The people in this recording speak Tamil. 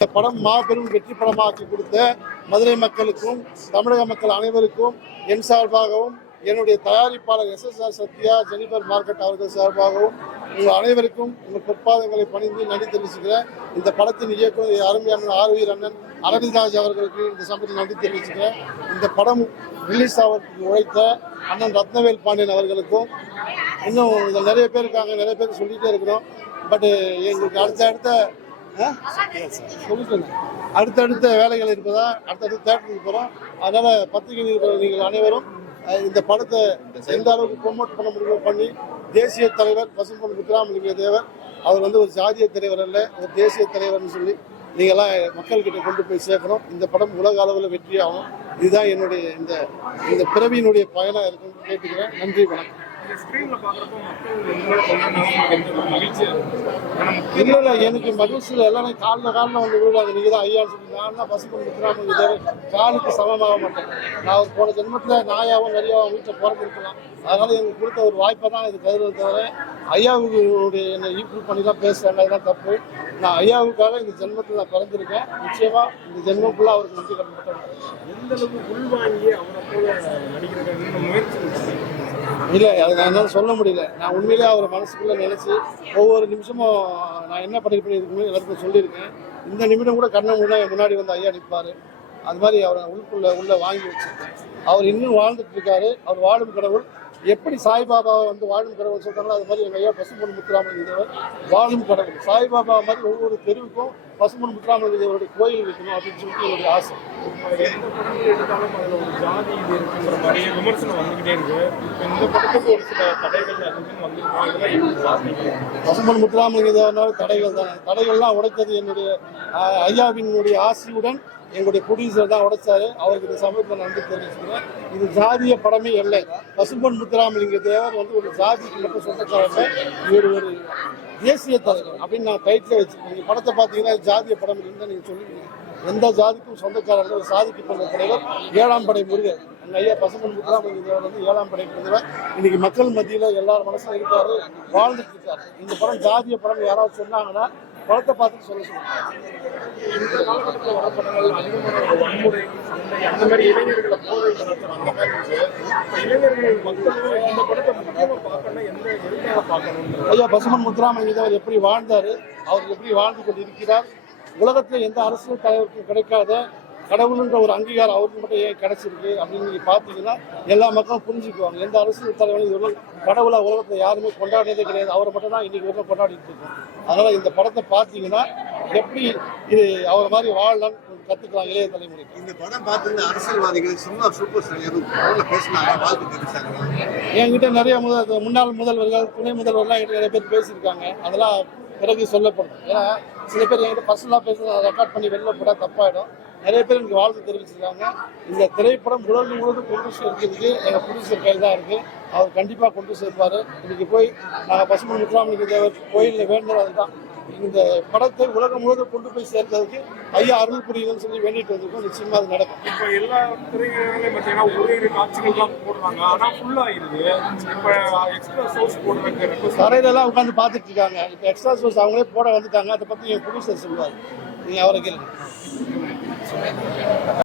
இந்த படம் மாபெரும் வெற்றி படமாக்கி கொடுத்த மதுரை மக்களுக்கும் தமிழக மக்கள் அனைவருக்கும் என் சார்பாகவும் என்னுடைய தயாரிப்பாளர் S S R Sathya Jennifer market அவர்கள் சார்பாகவும் உங்கள் அனைவருக்கும் உங்கள் பொற்பாதங்களை பணிந்து நன்றி தெரிவிச்சுக்கிறேன். இந்த படத்தின் இயக்குனர் அருமையான ஆர் வி அண்ணன் அரவிந்த்ராஜ் அவர்களுக்கு இந்த சமயத்தில் நன்றி தெரிவிச்சுக்கிறேன். இந்த படம் ரிலீஸ் ஆகிறதுக்கு உழைத்த அண்ணன் ரத்னவேல் பாண்டியன் அவர்களுக்கும் இன்னும் நிறைய பேர் இருக்காங்க நிறைய பேர் சொல்லிகிட்டே இருக்கிறோம் பட் எங்களுக்கு அடுத்த அடுத்த அடுத்தடுத்த வேலைகள் இருப்பதா? அடுத்தடுத்த தேட்டருக்கு போகிறோம் அதனால் பத்திரிகை நிருபர் நீங்கள் அனைவரும் இந்த படத்தை எந்த அளவுக்கு ப்ரொமோட் பண்ண முடியுமோ பண்ணி தேசிய தலைவர் பசும்பொன் விக்ராமலிங்க தேவர் அவர் வந்து ஒரு ஜாதிய தலைவர் அல்ல ஒரு தேசிய தலைவர்னு சொல்லி நீங்களாம் மக்கள்கிட்ட கொண்டு போய் சேர்க்கணும். இந்த படம் உலக அளவில் வெற்றியாகும். இதுதான் என்னுடைய இந்த இந்த பிறவியினுடைய பயனாக இருக்குன்னு கேட்டுக்கிறேன். நன்றி வணக்கம். இல்லை இல்லை எனக்கு மகிழ்ச்சியில் எல்லாமே காலில் காலில் வந்து விழுவாங்க நீங்கள் தான் ஐயான்னு சொல்லி நான் தான் முத்துராமன் தேவர் காலுக்கு சமமாக மாட்டேன். நான் போன ஜென்மத்தில் நாயாவும் நிறையாவும் வீட்டில் பிறந்திருக்கலாம் அதனால எனக்கு கொடுத்த ஒரு வாய்ப்பை தான் இது கருதுறது தவிர ஐயாவுக்கு என்னை ஈக்குவல் பண்ணி தான் பேசுகிறாங்க அதெல்லாம் தப்பு. நான் ஐயாவுக்காக இந்த ஜென்மத்தில் நான் பிறந்திருக்கேன். நிச்சயமாக இந்த ஜென்மம் ஃபுல்லாக அவருக்கு நன்றி கட்டப்பட்டேன் எந்த அளவுக்கு உள்வாங்கி அவரை போல நடிக்கிறதுக்கு முயற்சி இல்லை அது நான் என்னால் சொல்ல முடியல. நான் உண்மையிலே அவர் மனசுக்குள்ளே நினச்சி ஒவ்வொரு நிமிஷமும் நான் என்ன பண்ணிருப்பேன் இதுக்கு எல்லாருக்கும் சொல்லியிருக்கேன். இந்த நிமிடம் கூட கண்ணை முன்னாடி முன்னாடி வந்து ஐயா நிற்பார் அது மாதிரி அவரை உள்ளுக்குள்ளே உள்ளே வாங்கி வச்சுருக்கேன். அவர் இன்னும் வாழ்ந்துட்டு இருக்காரு. அவர் வாழும் கடவுள் எப்படி சாய்பாபாவை வந்து வாழும் கடவுள் சொல்றாங்களோ அது மாதிரி எங்கள் ஐயா பசும்பொன் முத்துராமலிங்க தேவர் வாழும் கடவுள். சாய்பாபா மாதிரி ஒவ்வொரு தெருவுக்கும் பசும்பொன் முத்துராமலிங்க தேவருடைய கோயில் வைக்கணும் அப்படின்னு சொல்லிட்டு என்னுடைய ஆசை. எந்த படம் எடுத்தாலும் அதுல ஒரு ஜாதி இது இருக்குங்கிற மாதிரி விமர்சனம் வந்துகிட்டே இருக்கு இந்த படத்துக்கு ஒரு சில தடைகள் அதுன்னு வந்துருக்கோம் இதெல்லாம் முத்துராமலிங்க தேவனால தடைகள் தான். தடைகள்லாம் உடைத்தது என்னுடைய ஐயாவினுடைய ஆசையுடன் எங்களுடைய ப்ரொடியூசர் தான் உடைச்சாரு. அவருக்கு இந்த சமயத்தில் நன்றி தெரிவிச்சுக்கிறேன். இது ஜாதிய படமே இல்லை பசுபன் முத்துராமலிங்க தேவர் வந்து ஒரு ஜாதிக்கு மட்டும் சொந்தக்காரர். இவர் ஒரு தேசிய தலைவர் அப்படின்னு நான் டைட்டில் வச்சிருக்கேன். நீங்கள் படத்தை பார்த்தீங்கன்னா ஜாதிய படம் இல்லைன்னு நீங்கள் சொல்லுவீங்க எந்த ஜாதிக்கும் சொந்தக்காரர்கள் ஒரு சாதிக்கு பிறந்த தலைவர். ஏழாம் படை முருகன். ஐயா பசுமன் முத்துராமலிங்க தேவர் வந்து ஏழாம் படை பிறந்தவர் இன்னைக்கு மக்கள் மத்தியில் எல்லார் மனசுல இருக்காரு. வாழ்ந்துட்டு இருக்காரு. இந்த படம் ஜாதிய படம் யாராவது சொன்னாங்கன்னா படத்தை பார்த்து சொல்ல சொல்லுங்க. இளைஞர்கள் ஐயா பசுமன் முத்துராமலிங்க எப்படி வாழ்ந்தாரு? அவர் எப்படி வாழ்ந்து கொண்டு இருக்கிறார் உலகத்தில் எந்த அரசியல் தலைவருக்கும் கிடைக்காத கடவுளுன்ற ஒரு அங்கீகாரம் அவருக்கு மட்டும் ஏன் கிடைச்சிருக்கு அப்படின்னு நீங்க பார்த்தீங்கன்னா எல்லா மக்களும் புரிஞ்சுக்குவாங்க. எந்த அரசியல் தலைவரும் இது வரைக்கும் கடவுளை உலகத்தில் யாருமே கொண்டாடினதே கிடையாது. அவரை மட்டும் தான் இன்னைக்கு வரைக்கும் கொண்டாடிட்டு இருக்கோம். அதனால இந்த படத்தை பார்த்தீங்கன்னா எப்படி இது அவர் மாதிரி வாழலாம் கத்துக்கலாம் இளைய தலைமுறைக்கு இந்த படம் பார்த்து அரசியல்வாதிகள் சும்மா சூப்பர் ஸ்டார் எதுவும் பேசினாங்க வாழ்த்து தெரிவிச்சாங்க என்கிட்ட நிறைய முதல் முன்னாள் முதல்வர்கள் துணை முதல்வர்லாம் என்கிட்ட நிறைய பேர் பேசியிருக்காங்க. அதெல்லாம் பிறகு சொல்லப்படும். ஏன்னா சில பேர் என்கிட்ட பர்சனலாக பேசுறத ரெக்கார்ட் பண்ணி வெளில போட்டால் தப்பாயிடும். நிறைய பேர் எனக்கு வாழ்த்து தெரிவிச்சிருக்காங்க. இந்த திரைப்படம் உலகம் முழுவதும் கொண்டு சேர்க்கிறதுக்கு எங்கள் ப்ரொடியூசர் கையில் தான் இருக்குது அவர் கண்டிப்பாக கொண்டு சேர்ப்பார். இன்னைக்கு போய் நாங்கள் பசுமன் முத்துராமலிங்க தேவர் கோயிலில் வேண்டுறது அதுதான். இந்த படத்தை உலகம் முழுவதும் கொண்டு போய் சேர்க்கிறதுக்கு ஐயா அருள் புரியணும்னு சொல்லி வேண்டிட்டு வந்திருக்கோம். நிச்சயமாக அது நடக்கும். இப்ப எல்லா திரையிலையும் பார்த்தீங்கன்னா ஒரு காட்சிகள் தான் போடுறாங்க ஆனா ஃபுல் ஆயிருது. இப்ப எக்ஸ்ட்ரா சோர்ஸ் request தரையிலலாம் உட்காந்து பார்த்துட்டு இருக்காங்க. இப்போ எக்ஸ்ட்ரா சோர்ஸ் அவங்களே போட வந்துட்டாங்க. அதை பற்றி என் ப்ரொடியூசர் சொல்லுவார். நீங்கள் அவரை கேளுங்க. ...meer doen.